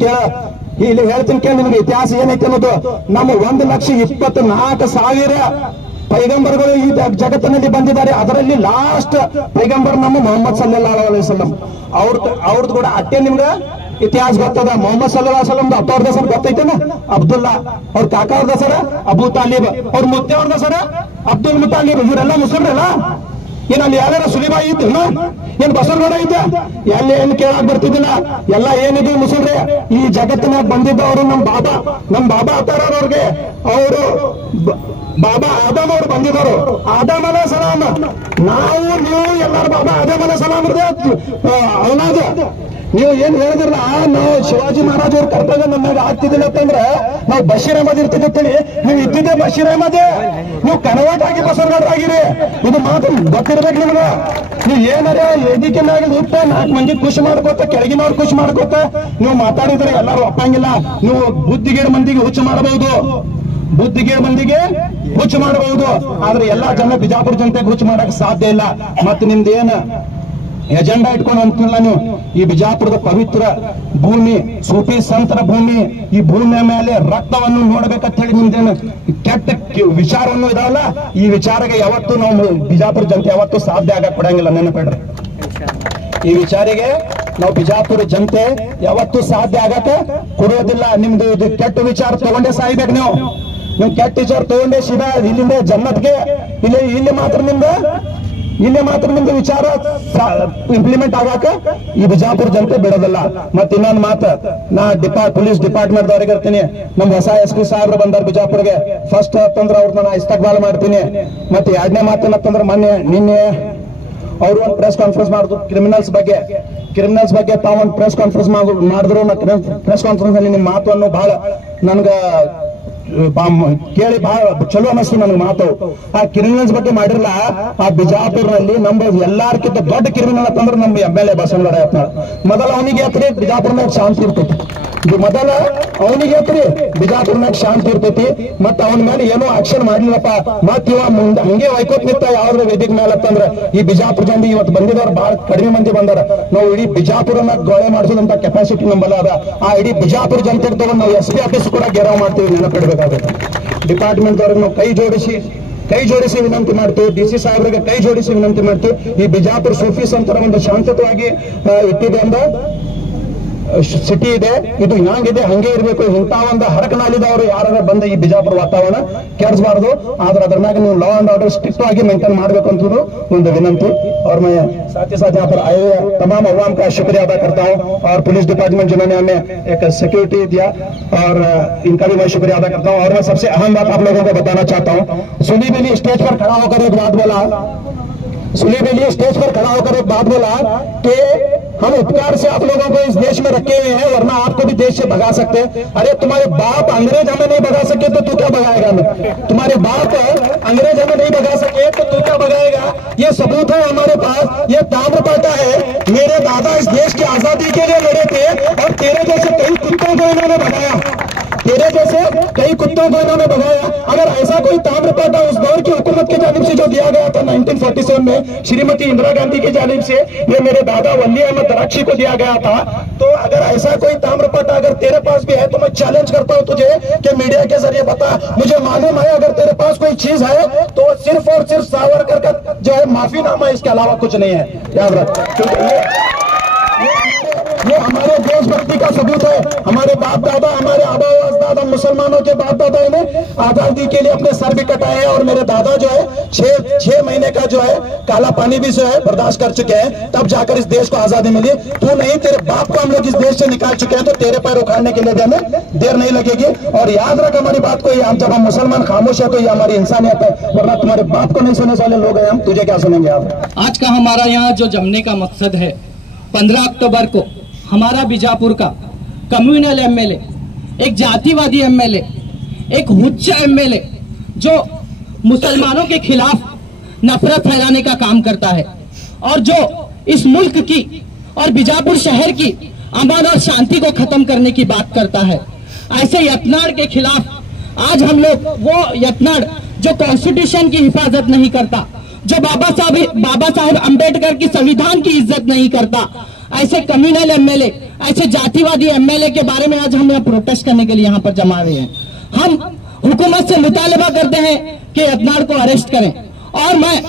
ಕೇಳ ನಿಮ್ಗೆ ಇತಿಹಾಸ ಏನೈತೆ ಅನ್ನೋದು. ನಮ್ಮ 1,24,000 ಪೈಗಂಬರ್ಗಳು ಈ ಜಗತ್ತಿನಲ್ಲಿ ಬಂದಿದ್ದಾರೆ. ಅದರಲ್ಲಿ ಲಾಸ್ಟ್ ಪೈಗಂಬರ್ ನಮ್ಮ ಮೊಹಮ್ಮದ್ ಸಲ್ಲಲ್ಲಾಹು ಅಲೈಹಿ ವಸಲ್ಲಂ. ಅವ್ರದ್ದು ಕೂಡ ಅಟ್ಟೆ ನಿಮ್ಗೆ ಇತಿಹಾಸ ಗೊತ್ತದ. ಮೊಹಮ್ಮದ್ ಸಲ್ಲಲ್ಲಾಹು ಅಲೈಹಿ ವಸಲ್ಲಂ ಅಪ್ಪವ್ರ ಹೆಸರು ಗೊತ್ತೈತೇನ? ಅಬ್ದುಲ್ಲಾ. ಅವ್ರ ಕಾಕಾವ್ರದ ಹೆಸರ ಅಬೂ ತಾಲಿಬ್. ಅವ್ರ ಮುತ್ತೆ ಅವ್ರದ ಹೆಸರ ಅಬ್ದುಲ್ ಮುತಾಲಿಬ್. ಇವರೆಲ್ಲ ಮುಸ್ಲಿಮ್ರಲ್ಲ. ಏನ್ ಅಲ್ಲಿ ಯಾರ್ಯಾರ ಸುಲಿಬಾಯಿ ಇದ್ದೇನ? ಏನ್ ಬಸವನಗೌಡ ಇದ್ದ? ಎಲ್ಲಿ ಏನ್ ಕೇಳಾಕ್ ಬರ್ತಿದ್ದಿಲ್ಲ. ಎಲ್ಲ ಏನಿದೆ ಮುಸಲ್ರೆ. ಈ ಜಗತ್ತಿನಾಗ ಬಂದಿದ್ದವರು ನಮ್ ಬಾಬಾ ಅವ್ರಿಗೆ ಅವರು ಬಾಬಾ ಆದಮ್ ಅವರು ಬಂದಿದ್ದಾರೆ. ಆದಮ್ ಅಲೈಹಿ ಸಲಾಮ್. ನಾವು ನೀವು ಎಲ್ಲಾರು ಬಾಬಾ ಆದಮ್ ಅಲೈಹಿ ಸಲಾಮ್ ಅವನಾದ. ನೀವು ಏನ್ ಹೇಳಿದ್ರಲ್ಲ, ನಾವು ಶಿವಾಜಿ ಮಹಾರಾಜ್ ಅವ್ರ ಕರ್ತವ್ಯ ನಮಗೆ ಆಗ್ತಿದ್ದಿಲ್ಲ ಅಂತಂದ್ರೆ ನಾವು ಬಶೀರ್ ಅಹಮದ್ ಇರ್ತಿದ್ದೇಳಿ. ನೀವು ಇದ್ದಿದ್ದೆ ಬಶೀರ್ ಅಹಮದೇ. ನೀವು ಕನ್ವರ್ಟ್ ಆಗಿ ಬಸವನಗೌಡರಾಗಿರಿ. ಇದು ಮಾತು ಗೊತ್ತಿರ್ಬೇಕು ನಿಮ್ಗೆ. ನೀವು ಏನಾರ ವೇದಿಕೆನಾಗಿ ಹುಟ್ಟ 4 ಮಂದಿ ಖುಷಿ ಮಾಡ್ಕೋತ, ಕೆಳಗಿನವ್ರು ಖುಷಿ ಮಾಡ್ಕೋತ ನೀವು ಮಾತಾಡಿದ್ರೆ ಎಲ್ಲರೂ ಒಪ್ಪಂಗಿಲ್ಲ. ನೀವು ಬುದ್ಧಿಗೇಡು ಮಂದಿಗೆ ಹುಚ್ಚು ಮಾಡಬಹುದು, ಆದ್ರೆ ಎಲ್ಲಾ ಜನ ಬಿಜಾಪುರ ಜನತೆಗೆ ಹುಚ್ಚು ಮಾಡಕ್ ಸಾಧ್ಯ ಇಲ್ಲ. ಮತ್ತೆ ನಿಮ್ದೇನು ಎಜೆಂಡಾ ಇಟ್ಕೊಂಡು ಅಂತಿಲ್ಲ ನೀವು. ಈ ಬಿಜಾಪುರದ ಪವಿತ್ರ ಭೂಮಿ, ಸೂಫಿ ಸಂತರ ಭೂಮಿ, ಈ ಭೂಮಿಯ ಮೇಲೆ ರಕ್ತವನ್ನು ನೋಡ್ಬೇಕಂತ ಹೇಳಿ ನಿಮ್ದೇನು ಕೆಟ್ಟ ವಿಚಾರವನ್ನು ಇದಾವಲ್ಲ, ಈ ವಿಚಾರಕ್ಕೆ ಯಾವತ್ತೂ ನಾವು ಬಿಜಾಪುರ ಜನತೆ ಯಾವತ್ತೂ ಸಾಧ್ಯ ಆಗಕ್ ಕೊಡಂಗಿಲ್ಲ. ನೆನಪಿಡ್ರಿ, ಈ ವಿಚಾರಿಗೆ ನಾವು ಬಿಜಾಪುರ ಜನತೆ ಯಾವತ್ತೂ ಸಾಧ್ಯ ಆಗಕ ಕೊಡೋದಿಲ್ಲ. ನಿಮ್ದು ಇದು ಕೆಟ್ಟ ವಿಚಾರ ತಗೊಂಡೇ ಸಾಯ್ಬೇಕು. ನೀವು ಕೆಟ್ಟ ವಿಚಾರ ತಗೊಂಡೇ ಸೀದಾ ಇಲ್ಲಿಂದ ಜನ್ನತ್ಗೆ. ಇಲ್ಲಿ ಮಾತ್ರ ಇಲ್ಲಿ ಮಾತ್ರ ನಿಮ್ದು ವಿಚಾರ ಇಂಪ್ಲಿಮೆಂಟ್ ಆಗಾಕ ಈ ಬಿಜಾಪುರ ಜನತೆ ಬಿಡೋದಲ್ಲ. ಮತ್ತೆ ಇನ್ನೊಂದು ಮಾತು, ನಾ ಪೊಲೀಸ್ ಡಿಪಾರ್ಟ್ಮೆಂಟ್ ದವರಿಗೆ ಇರ್ತೀನಿ. ನಮ್ ಹೊಸ SP ಸಾಹೇಬ್ರು ಬಂದಾರ ಬಿಜಾಪುರ್ಗೆ. ಫಸ್ಟ್ ಅಂತಂದ್ರೆ ಅವ್ರನ್ನ ನಾ ಇಸ್ತಕ್ಬಾಲ್ ಮಾಡ್ತೀನಿ. ಮತ್ತೆ ಎರಡನೇ ಮಾತೇನಂತಂದ್ರೆ ನಿನ್ನೆ ಅವ್ರು ಒಂದು ಪ್ರೆಸ್ ಕಾನ್ಫರೆನ್ಸ್ ಮಾಡಿದ್ರು ಕ್ರಿಮಿನಲ್ಸ್ ಬಗ್ಗೆ ತಾವೊಂದು ಪ್ರೆಸ್ ಕಾನ್ಫರೆನ್ಸ್ ಮಾಡಿದ್ರು. ಪ್ರೆಸ್ ಕಾನ್ಫರೆನ್ಸ್ ಅಲ್ಲಿ ನಿಮ್ಮ ಮಾತನ್ನು ಬಹಳ ನನ್ಗ ಕೇಳಿ ಬಹಳ ಚಲೋ ಅನಿಸ್ತು ನನಗೆ ಮಾತು. ಆ ಕ್ರಿಮಿನಲ್ಸ್ ಬಗ್ಗೆ ಮಾಡಿರಲ್ಲ. ಆ ಬಿಜಾಪುರ್ನಲ್ಲಿ ನಮ್ಮ ಎಲ್ಲಾರ್ಕಿಂತ ದೊಡ್ಡ ಕ್ರಿಮಿನಲ್ ಅಂತಂದ್ರೆ ನಮ್ಮ MLA ಬಸವನಗೌಡ ಯತ್ನಾಳ್. ಮೊದಲ ಅವನಿಗೆ ಹತ್ರಿ ಬಿಜಾಪುರ್ನಾಗ ಶಾಂತಿ ಇರ್ತೈತಿ. ಮೊದಲ ಅವನಿಗೆ ಹತ್ರಿ ಬಿಜಾಪುರ್ನಾಗ ಶಾಂತಿ ಇರ್ತೈತಿ. ಮತ್ತ ಅವನ ಮೇಲೆ ಏನೋ ಆಕ್ಷನ್ ಮಾಡ್ಲಿಲ್ಲಪ್ಪ. ಮತ್ ಇವ ಮುಂದೆ ಹಂಗೆ ವೈಕೋತ್ ನಿಂತ ಯಾವ್ದ್ರ ವೇದಿಕೆ ಮೇಲೆ ಅಂತಂದ್ರೆ ಈ ಬಿಜಾಪುರ ಜನ ಇವತ್ತು ಬಂದಿದವ್ರು ಬಹಳ ಕಡಿಮೆ ಮಂದಿ ಬಂದಾರ. ನಾವು ಇಡೀ ಬಿಜಾಪುರನ ಗೋಳೆ ಮಾಡಿಸೋದಂತ ಕೆಪಾಸಿಟಿ ನಂಬಲ್ಲ ಅದ. ಆ ಇಡೀ ಬಿಜಾಪುರ ಜನತೆಗೆ ತಗೊಂಡು ನಾವು SP ಆಫೀಸ್ ಕೂಡ ಗೆರವ್ ಮಾಡ್ತೀವಿ. ನೆನಪಿಡ್ಬೇಕಾಗುತ್ತೆ. ಡಿಪಾರ್ಟ್ಮೆಂಟ್ ಅವ್ರಿಗೆ ನಾವು ಕೈ ಜೋಡಿಸಿ ವಿನಂತಿ ಮಾಡ್ತೀವಿ. DC ಸಾಹೇಬರಿಗೆ ಕೈ ಜೋಡಿಸಿ ವಿನಂತಿ ಮಾಡ್ತೀವಿ. ಈ ಬಿಜಾಪುರ ಸೂಫಿ ಸಂತರ ಒಂದು ಶಾಂತವಾಗಿ ಇಟ್ಟಿದೆ ಅಂದ ಸಿಟಿ ಇದೆ. ಇದು ಹ್ಯಾಂಗಿದೆ ಹಂಗೆ ಇರಬೇಕು. ಇಂಥ ಒಂದು ಹರಕನಾಲಿದವರು ಯಾರು ಬಂದ ಈ ಬಿಜಾಪುರ ವಾತಾವರಣ ಕೆಡಿಸಬಾರ್ದು. ಆದ್ರೆ ಅದ್ರ ಮ್ಯಾಗ ನೀವು ಲಾ ಅಂಡ್ ಆರ್ಡರ್ ಸ್ಟ್ರಿಕ್ಟ್ ಆಗಿ ಮೇಂಟೈನ್ ಮಾಡ್ಬೇಕು ಅಂತ ಒಂದು ವಿनंती। और मैं साथ ही साथ यहाँ पर आए हुए तमाम अवाम का शुक्रिया अदा करता हूँ और पुलिस डिपार्टमेंट जिन्होंने हमें एक सिक्योरिटी दिया और इनका भी मैं शुक्रिया अदा करता हूँ। और मैं सबसे अहम बात आप लोगों को बताना चाहता हूँ, सुनी बेली स्टेज पर खड़ा होकर एक बात बोला, सुनी बेली स्टेज पर खड़ा होकर एक बात बोला कि हम उपकार से आप लोगों को इस देश में रखे हुए हैं वरना आपको भी देश से भगा सकते हैं। अरे तुम्हारे बाप अंग्रेज हमें नहीं भगा सके तो तू क्या भगाएगा हमें? तुम्हारे बाप अंग्रेज हमें नहीं भगा सके तो तू क्या भगाएगा? ये सबूत है हमारे पास, ये ताम्रपाटा है। मेरे दादा इस देश की आजादी के लिए लड़े थे और तेरे जैसे कई कुत्तों को इन्होंने भगाया, तेरे जैसे कई कुत्तों को इन्होंने भगाया। अगर ऐसा कोई ताम्रपाटा उस दौर की हुकूमत की जानिब से जो दिया गया था 1947 में श्रीमती इंदिरा गांधी की जानिब से, ये मेरे दादा वली अहमद दराक्षी को दिया गया था। तो अगर ऐसा कोई ताम्रपाटा अगर तेरे पास भी है तो मैं चैलेंज करता हूं तुझे कि मीडिया के जरिए बता। मुझे मालूम है अगर तेरे पास कोई चीज है तो सिर्फ और सिर्फ सावरकर का जो है माफीनामा, इसके अलावा कुछ नहीं है, याद रख। ये हमारे देशभक्ति का सबूत है। हमारे बाप दादा, हमारे आबा अजदाद, हम मुसलमानों के बाप दादा ने आजादी के लिए अपने सर भी कटाए हैं और मेरे दादा जो है 6 महीने का जो है काला पानी भी जो है बर्दाश्त कर चुके हैं, तब जाकर इस देश को आजादी मिली। तू नहीं, तेरे बाप को हम लोग इस देश से निकाल चुके हैं, तो तेरे पैर उखाड़ने के लिए देर नहीं लगेगी। और याद रख हमारी बात को, जब हम मुसलमान खामोश है तो ये हमारी इंसानियत है, वरना तुम्हारे बाप को नहीं सुनने वाले लोग हैं हम, तुझे क्या सुनेंगे आप? आज का हमारा यहाँ जो जमने का मकसद है, 15 अक्टूबर को हमारा बीजापुर का कम्युनल MLA, एक जातिवादी MLA, एक हुच्चा MLA जो मुसलमानों के खिलाफ नफरत फैलाने का काम करता है और जो इस मुल्क की और बीजापुर शहर की अमन और शांति को खत्म करने की बात करता है, ऐसे यत्नाड़ के खिलाफ आज हम लोग, वो यत्नाड़ जो कॉन्स्टिट्यूशन की हिफाजत नहीं करता, जो बाबा साहब अम्बेडकर की संविधान की इज्जत नहीं करता, ऐसे कम्युनल MLA, ऐसे जातिवादी MLA के बारे में आज हम यहाँ प्रोटेस्ट करने के लिए यहाँ पर जमा हुए हैं। हम हुकूमत से मुतालबा करते हैं कि यत्नाड़ को अरेस्ट करें और मैं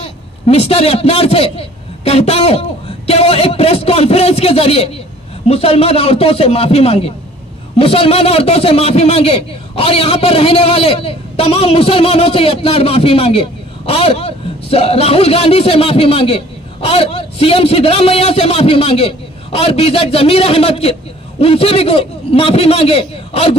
मिस्टर यत्नाड़ से कहता हूँ कि वो एक प्रेस कॉन्फ्रेंस के जरिए मुसलमान औरतों से माफी मांगे, मुसलमान औरतों से माफी मांगे और यहाँ पर रहने वाले तमाम मुसलमानों से यत्नाड़ माफी मांगे और राहुल गांधी से माफी मांगे और CM सिद्धरामैया से माफी मांगे और BZ जमीर अहमद के उनसे भी माफी मांगे और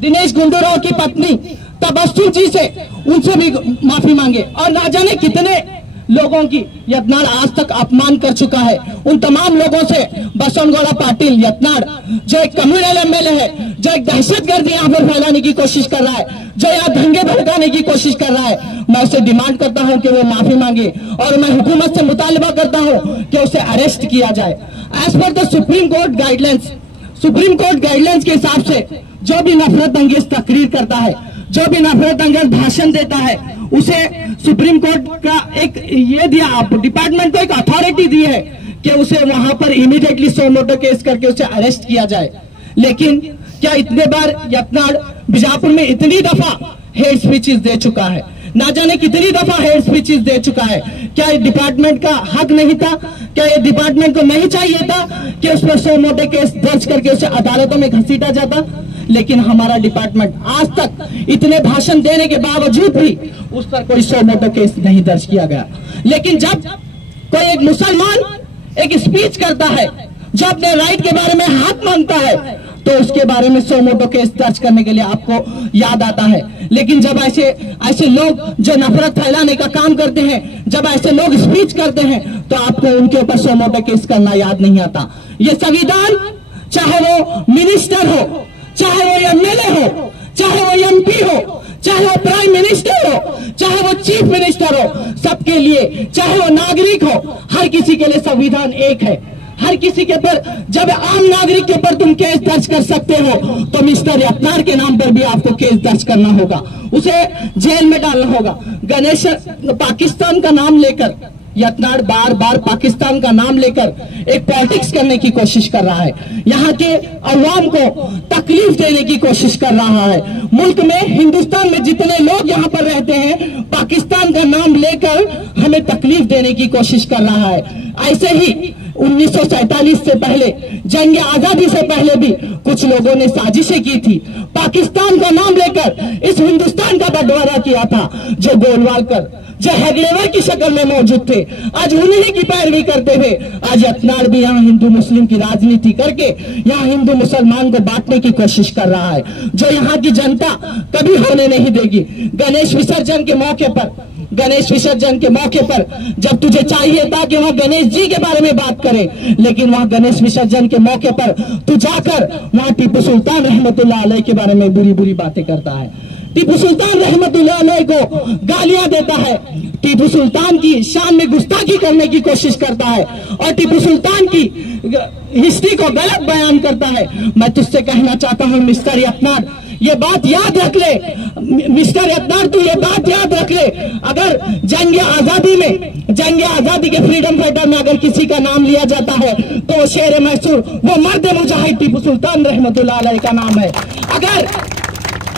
दिनेश गुंडूराव की पत्नी तबस्सुम जी से उनसे भी माफी मांगे और ना जाने कितने लोगों की यत्नाड़ आज तक अपमान कर चुका है। उन तमाम लोगों से बसवनगौड़ा पाटिल यत्नाड़ जो एक कम्युनल MLA है, जो एक दहशतगर्दी यहाँ पर फैलाने की कोशिश कर रहा है, जो यहाँ दंगे भड़काने की कोशिश कर रहा है, मैं उसे डिमांड करता हूँ कि वो माफी मांगे और मैं हुकूमत से मुतालबा करता हूँ कि उसे अरेस्ट किया जाए। As per the supreme court guidelines के हिसाब से जो भी नफरत अंगेज तकरीर करता है, जो भी नफरत अंगेज भाषण देता है, उसे सुप्रीम कोर्ट का एक ये दिया, डिपार्टमेंट को एक अथॉरिटी दी है कि उसे वहां पर इमीडिएटली सो मोटो केस करके उसे अरेस्ट किया जाए। लेकिन क्या इतने बार यत्नाड़ बीजापुर में इतनी दफा हेट स्पीचेस दे चुका है, ना जाने कितनी दफा हेट स्पीचेस दे चुका है। क्या ये डिपार्टमेंट का हक नहीं था? क्या ये डिपार्टमेंट को नहीं चाहिए था कि उस पर सो मोटे केस दर्ज करके उसे अदालतों में घसीटा जाता? लेकिन हमारा डिपार्टमेंट आज तक इतने भाषण देने के बावजूद भी उस पर कोई सो मोटो केस नहीं दर्ज किया गया। लेकिन जब कोई एक मुसलमान एक स्पीच करता है जो अपने राइट के बारे में हाथ मांगता है तो उसके बारे में 100 मोटो केस दर्ज करने के लिए आपको याद आता है। लेकिन जब ऐसे लोग जो नफरत फैलाने का काम करते हैं, जब ऐसे लोग स्पीच करते हैं तो आपको उनके ऊपर 100 मोटो केस करना याद नहीं आता। ये संविधान, चाहे वो मिनिस्टर हो, चाहे वो एमएलए हो, चाहे वो एमपी हो, चाहे वो प्राइम मिनिस्टर हो, चाहे वो चीफ मिनिस्टर हो, सबके लिए, चाहे वो नागरिक हो, हर किसी के लिए संविधान एक है। हर किसी के पर जब आम नागरिक के ऊपर तुम केस दर्ज कर सकते हो तो मिस्टर यत्नार के नाम पर भी आपको केस दर्ज करना होगा, उसे जेल में डालना होगा। गणेश पाकिस्तान का नाम लेकर यत्नार बार बार पाकिस्तान का नाम लेकर एक पॉलिटिक्स करने की कोशिश कर रहा है, यहाँ के अवाम को तकलीफ देने की कोशिश कर रहा है। मुल्क में, हिंदुस्तान में जितने लोग यहाँ पर रहते हैं, पाकिस्तान का नाम लेकर हमें तकलीफ देने की कोशिश कर रहा है। ऐसे ही 1947 से पहले, जंग आजादी से पहले भी कुछ लोगों ने साजिशें की थी, पाकिस्तान का नाम लेकर इस हिंदुस्तान का बंटवारा किया था। जो गोलवालकर, जो हेगड़ेवर की शक्ल में मौजूद थे, आज उन्हीं की पैरवी करते हुए आज यत्नार भी यहाँ हिंदू मुस्लिम की राजनीति करके यहाँ हिंदू मुसलमान को बांटने की कोशिश कर रहा है, जो यहाँ की जनता कभी होने नहीं देगी। गणेश विसर्जन के मौके पर जब तुझे चाहिए था कि वहाँ गणेश जी के बारे में बात करें, लेकिन वहाँ गणेश विसर्जन के मौके पर तू जाकर वहाँ टीपू सुल्तान रहमतुल्लाह अलैह के बारे में बुरी बुरी बातें करता है। टीपू सुल्तान रहमतुल्लाह अलैह को गालियां देता है, टीपू सुल्तान की शान में गुस्ताखी करने की कोशिश करता है और टीपू सुल्तान की हिस्ट्री को गलत बयान करता है। मैं तुझसे कहना चाहता हूं मिस्टर यत्नार, ये बात याद रख ले, मिस्टर यत्नार तू ये बात याद रख ले, अगर जंग आजादी के फ्रीडम फाइटर में अगर किसी का नाम लिया जाता है तो वो शेर मैसूर, वो मर्द मुजाहिद टीपू सुल्तान रहमतुल्लाह अलैह का नाम है।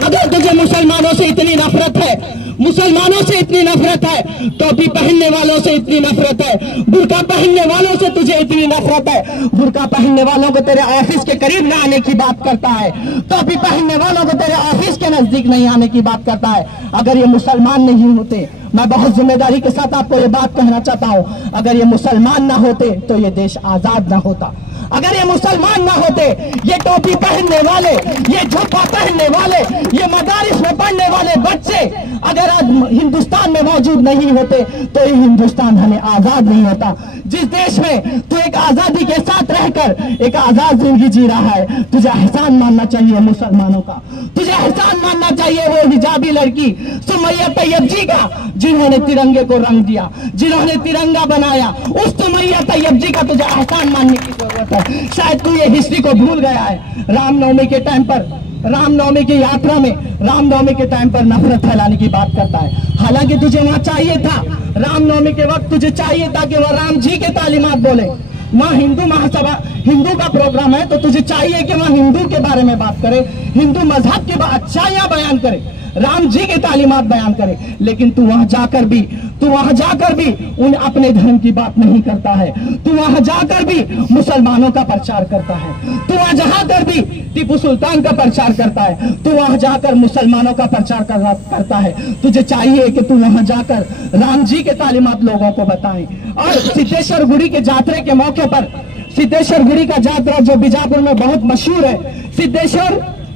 अगर तुझे मुसलमानों से इतनी नफरत है, मुसलमानों से इतनी नफरत है, टोपी पहनने वालों से इतनी नफरत है, बुर्का पहनने वालों से तुझे इतनी नफरत है, बुर्का पहनने वालों को तेरे ऑफिस के करीब न आने की बात करता है, टोपी पहनने वालों को तेरे ऑफिस के नजदीक नहीं आने की बात करता है। अगर ये मुसलमान नहीं होते, मैं बहुत जिम्मेदारी के साथ आपको ये बात कहना चाहता हूं, अगर ये मुसलमान ना होते तो ये देश आजाद ना होता। अगर ये मुसलमान ना होते, ये टोपी पहनने वाले, ये झुब्बा पहनने वाले, ये मदारिस में पढ़ने वाले बच्चे अगर आज हिंदुस्तान में मौजूद नहीं होते तो ये हिंदुस्तान हमें आजाद नहीं होता। जिस देश में तू एक आजादी के साथ रहकर एक आजाद जिंदगी जी रहा है, तुझे एहसान मानना चाहिए मुसलमानों का, तुझे एहसान मानना चाहिए वो हिजाबी लड़की सुमैया तैयब जी का, जिन्होंने तिरंगे को रंग दिया, जिन्होंने तिरंगा बनाया, उस सुमैया तैयब जी का तुझे एहसान मानने की जरूरत है। शायद तू ये हिस्ट्री को भूल गया है। रामनवमी के टाइम पर, रामनवमी की यात्रा में, रामनवमी के टाइम पर नफरत फैलाने की बात करता है। हालांकि तुझे वहां चाहिए था, रामनवमी के वक्त तुझे चाहिए था कि वह राम जी के तालीमात बोले। वहाँ हिंदू महासभा, हिंदू का प्रोग्राम है तो तुझे चाहिए कि वहाँ हिंदू के बारे में बात करे, हिंदू मजहब के अच्छाइयां बयान करे, राम जी के तालीमात बयान करे। लेकिन तू वहां जाकर भी उन अपने धर्म की बात नहीं करता है, तू वहां जाकर भी मुसलमानों का प्रचार करता है, तू वहां जाकर भी टीपू सुल्तान का प्रचार करता है, तू वहां जाकर मुसलमानों का प्रचार करता है। तुझे चाहिए कि तू वहां जाकर राम जी के तालीमात लोगों को बताएं। और सिद्धेश्वर गुड़ी के जात्रे के मौके पर, सिद्धेश्वर गुड़ी का जात्रा जो बीजापुर में बहुत मशहूर है, सिद्धेश्वर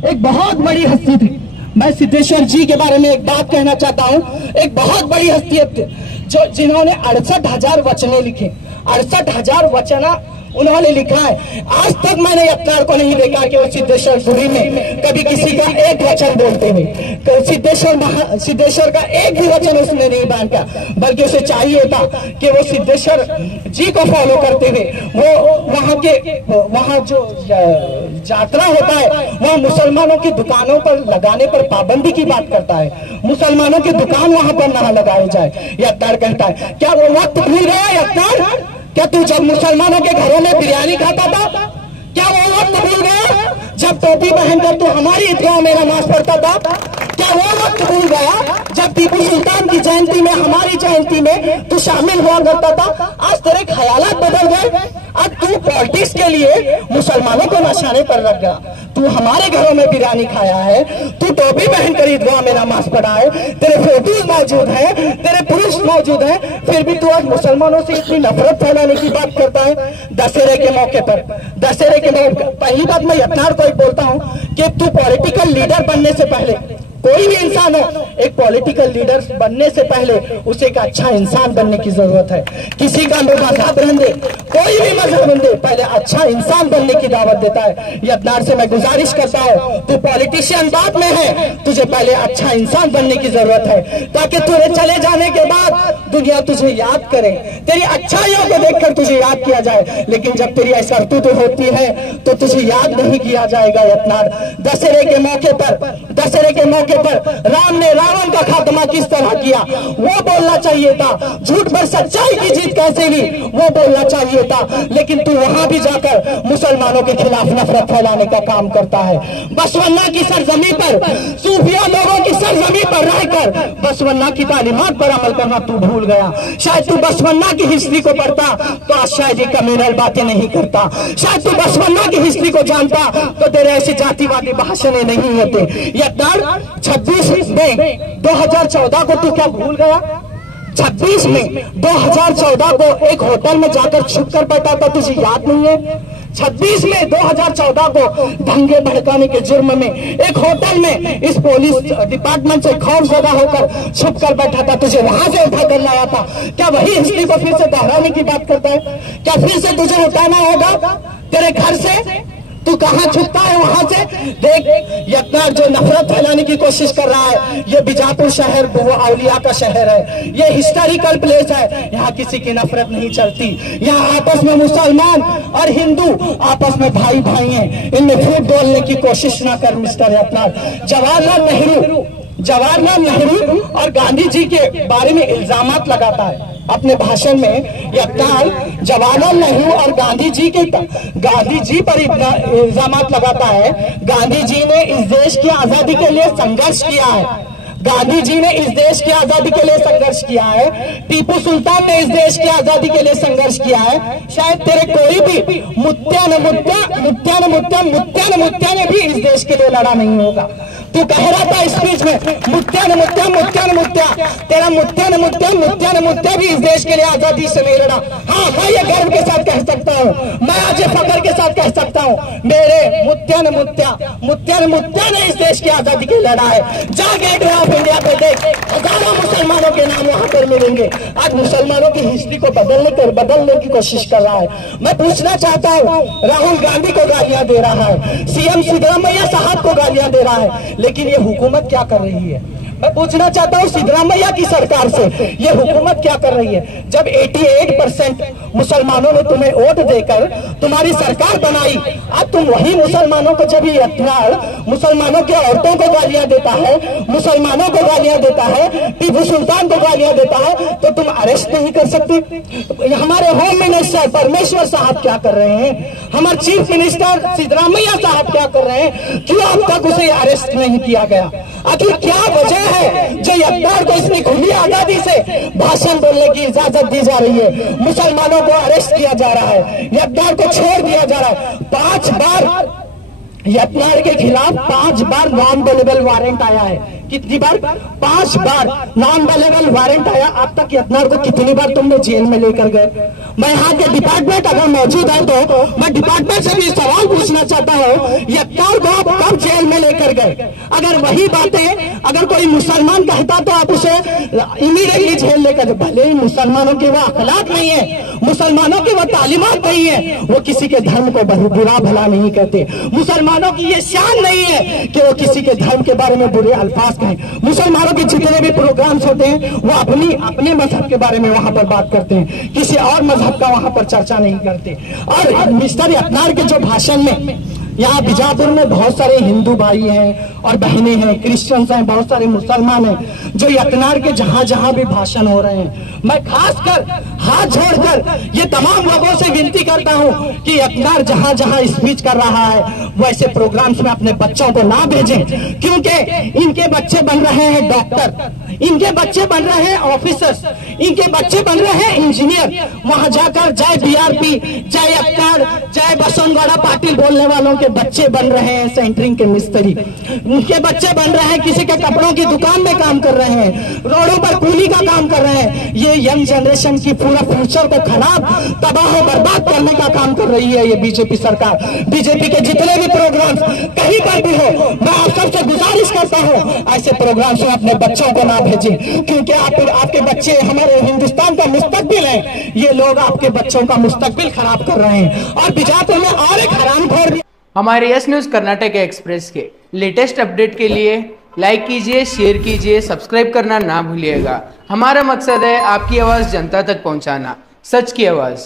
एक बहुत बड़ी हस्ती थी। मैं सिद्धेश्वर जी के बारे में एक बात कहना चाहता हूं, एक बहुत बड़ी हस्तियत जो जिन्होंने 68,000 वचने लिखे, 68,000 वचना उन्होंने लिखा है। आज तक मैंने यत्नार को नहीं देखा कि वो सिद्धेश्वर गुड़ी में कभी किसी का एक वचन बोलते हुए, सिद्धेश्वर का एक भी वचन उसने नहीं बांटा, बल्कि उसे चाहिए था कि वो सिद्धेश्वर जी को फॉलो करते हुए वो वहाँ जो यात्रा होता है वहाँ मुसलमानों की दुकानों पर लगाने पर पाबंदी की बात करता है, मुसलमानों की दुकान वहाँ पर ना लगाई जाए। यत्नार कहता है, क्या वो वक्त भूल गया यत्नार? क्या तू जब मुसलमानों के घरों में बिरयानी खाता था, क्या वो वक्त भूल गया जब टोपी पहनकर तू हमारी ईदगाह में नमाज पढ़ता था? क्या वो वक्त भूल गया जब टीपू सुल्तान की जयंती में, हमारी जयंती में तू शामिल हुआ करता था? आज तेरे ख्यालात बदल गए, अब तू पॉलिटिक्स के लिए मुसलमानों को निशाने पर रख गया। तू हमारे घरों में बिरयानी खाया है, तू टोपी पहन कर ईदगाह में नमाज पढ़ा है, तेरे फोटोज मौजूद हैं, तेरे पुरुष मौजूद हैं, फिर भी तू आज मुसलमानों से इतनी नफरत फैलाने की बात करता है। दशहरे के मौके पर पहली बात मैं यत्नार को एक बोलता हूं कि तू पॉलिटिकल लीडर बनने से पहले, कोई भी इंसान हो, एक पॉलिटिकल लीडर बनने से पहले उसे एक अच्छा इंसान बनने की जरूरत है। किसी का मजहब रहने, कोई भी मजहब रहने, पहले अच्छा इंसान बनने की दावत देता है। यत्नार से मैं गुजारिश करता हूं, तू पॉलिटिशियन बाद में है, तुझे पहले अच्छा इंसान बनने की जरूरत है, ताकि तुझे चले जाने के बाद दुनिया तुझे याद करे, तेरी अच्छाइयों को देखकर तुझे याद किया जाए। लेकिन जब तेरी ऐसा करतूत होती है तो तुझे याद नहीं किया जाएगा। यत्नार, दशहरे के मौके पर राम ने रावण का खात्मा किस तरह किया वो बोलना चाहिए था। झूठ पर सच्चाई की जीत कैसे ली वो बोलना चाहिए था। लेकिन तू वहां भी जाकर मुसलमानों के खिलाफ नफरत फैलाने का काम करता है। बसवन्ना की सरजमी पर, सूफिया लोगों की सरजमी पर रहकर बसवन्ना की तालीमात पर अमल करना तू भूल गया। शायद तू बसवन्ना की हिस्ट्री को पढ़ता तो आज शायद ये कम्युनल बातें नहीं करता। शायद तू बसवन्ना की हिस्ट्री को जानता तो तेरे ऐसे जातिवादी भाषण नहीं होते। यत्नार, 26 मई 2014 को तू क्या भूल गया? 26 मई 2014 को एक होटल में जाकर छुप कर बैठा था, तुझे याद नहीं है? 26 मई 2014 को दंगे भड़काने के जुर्म में एक होटल में इस पुलिस डिपार्टमेंट से खौफजदा होकर छुप कर बैठा था, तुझे वहां से उठा कर लाया था। क्या वही हिस्ट्री को फिर से दोहराने की बात करता है? क्या फिर से तुझे उठाना होगा तेरे घर से? तू कहां छुपता है वहां से? देख, यत्नार जो नफरत फैलाने की कोशिश कर रहा है, ये बीजापुर शहर वो औलिया का शहर है, ये हिस्टोरिकल प्लेस है, यहाँ किसी की नफरत नहीं चलती। यहाँ आपस में मुसलमान और हिंदू आपस में भाई भाई हैं, इनमें फूट बोलने की कोशिश ना कर मिस्टर यत्नार। जवाहरलाल नेहरू और गांधी जी के बारे में इल्जामात लगाता है अपने भाषण में। यत्नार जवाहरलाल नेहरू और गांधी जी पर इल्जामात लगाता है। गांधी जी ने इस देश की आजादी के लिए संघर्ष किया है। गांधी जी ने इस देश की आजादी के लिए संघर्ष किया है। टीपू सुल्तान ने इस देश की आजादी के लिए संघर्ष किया है। शायद तेरे कोई भी मुत्या ने भी इस देश के लिए लड़ा नहीं होगा। तू कह रहा था स्पीच में मुत्या तेरा मुत्या भी इस देश के लिए आजादी से नहीं लड़ा। हाँ, मैं ये गर्व के साथ कह सकता हूँ, मैं आज फख्र के साथ कह सकता हूँ, मेरे मुत्या ने इस देश की आजादी के लिए लड़ा है। जा गेट वे ऑफ इंडिया पे देख, हजारों मुसलमानों के नाम वहां पर मिलेंगे। आज मुसलमानों की हिस्ट्री को बदलने की कोशिश कर रहा है। मैं पूछना चाहता हूँ, राहुल गांधी को गालियां दे रहा है, सीएम सिद्धरामैया साहब को गालियां दे रहा है, लेकिन ये हुकूमत क्या कर रही है? मैं पूछना चाहता हूँ सिद्धरामैया की सरकार से, ये हुकूमत क्या कर रही है? जब 88% मुसलमानों ने तुम्हें वोट देकर तुम्हारी सरकार बनाई, आज तुम वही मुसलमानों को, जब ये यत्नार मुसलमानों के औरतों को गालियां देता है, मुसलमानों को गालियां देता है, टीपू सुल्तान को गालियां देता है, तो तुम अरेस्ट नहीं कर सकते? हमारे होम मिनिस्टर परमेश्वर साहब क्या कर रहे हैं? हमारे चीफ मिनिस्टर सिद्धरामैया साहब क्या कर रहे हैं? क्यों अब तक उसे अरेस्ट नहीं किया गया? आखिर क्या वजह है जो यत्नार को इतनी खुली आजादी से भाषण बोलने की इजाजत दी जा रही है? मुसलमानों को अरेस्ट किया जा रहा है, यत्नार को छोड़ दिया जा रहा है। 5 बार यत्नार के खिलाफ 5 बार नॉन अवेलेबल वारंट आया है। कितनी बार? 5 बार नॉन अवेलेबल वारंट आया। अब तक यत्नार को कितनी बार तुमने जेल में लेकर गए? मैं यहाँ के डिपार्टमेंट अगर मौजूद है तो मैं डिपार्टमेंट से भी सवाल पूछना चाहता हूँ, यत्नार को आप कब जेल में लेकर गए? अगर वही बातें अगर कोई मुसलमान कहता तो आप उसे इमीडिएटली जेल लेकर, भले ही मुसलमानों के वो अखलाक नहीं है, मुसलमानों की वो तालीमात नहीं है, वो किसी के धर्म को बुरा भला नहीं कहते, मुसलमानों की ये शान नहीं है कि वो किसी के धर्म के बारे में बुरे अल्फाज कहें। मुसलमानों के जितने भी प्रोग्राम्स होते हैं वो अपने मजहब के बारे में वहां पर बात करते हैं, किसी और मजहब का वहां पर चर्चा नहीं करते। और मिस्टर यत्नार के जो भाषण में यहाँ बीजापुर में बहुत सारे हिंदू भाई हैं और बहनें हैं, क्रिश्चियंस हैं, बहुत सारे मुसलमान हैं, जो यत्नार के जहां जहां भी भाषण हो रहे हैं, मैं खासकर हाथ जोड़कर ये तमाम लोगों से विनती करता हूं कि यत्नार जहां जहां स्पीच कर रहा है वैसे प्रोग्राम्स में अपने बच्चों को ना भेजें, क्योंकि इनके बच्चे बन रहे हैं डॉक्टर, इनके बच्चे बन रहे हैं ऑफिसर्स, इनके बच्चे बन रहे हैं इंजीनियर। वहां जाकर जय बीआरपी, जय यत्नार, जय बसवनगौड़ा पाटिल बोलने वालों के बच्चे बन रहे हैं सेंटरिंग के मिस्त्री, उनके बच्चे बन रहे हैं किसी के कपड़ों की दुकान में काम कर रहे हैं, रोडों पर कूली का काम कर रहे हैं। ये यंग जनरेशन की पूरा फ्यूचर को खराब, तबाह और बर्बाद करने का काम कर रही है ये बीजेपी सरकार। बीजेपी के जितने भी प्रोग्राम कहीं पर भी हो, मैं आप सबसे गुजारिश करता हूं ऐसे प्रोग्राम्स में अपने बच्चों को ना भेजें, क्योंकि आपके बच्चे हमारे हिंदुस्तान का मुस्तकबिल है। ये लोग आपके बच्चों का मुस्तकबिल खराब कर रहे हैं। और बीजापुर में और एक हरामखोर भी। हमारे यस न्यूज़ कर्नाटक एक्सप्रेस के लेटेस्ट अपडेट के लिए लाइक कीजिए, शेयर कीजिए, सब्सक्राइब करना ना भूलिएगा। हमारा मकसद है आपकी आवाज़ जनता तक पहुंचाना, सच की आवाज़।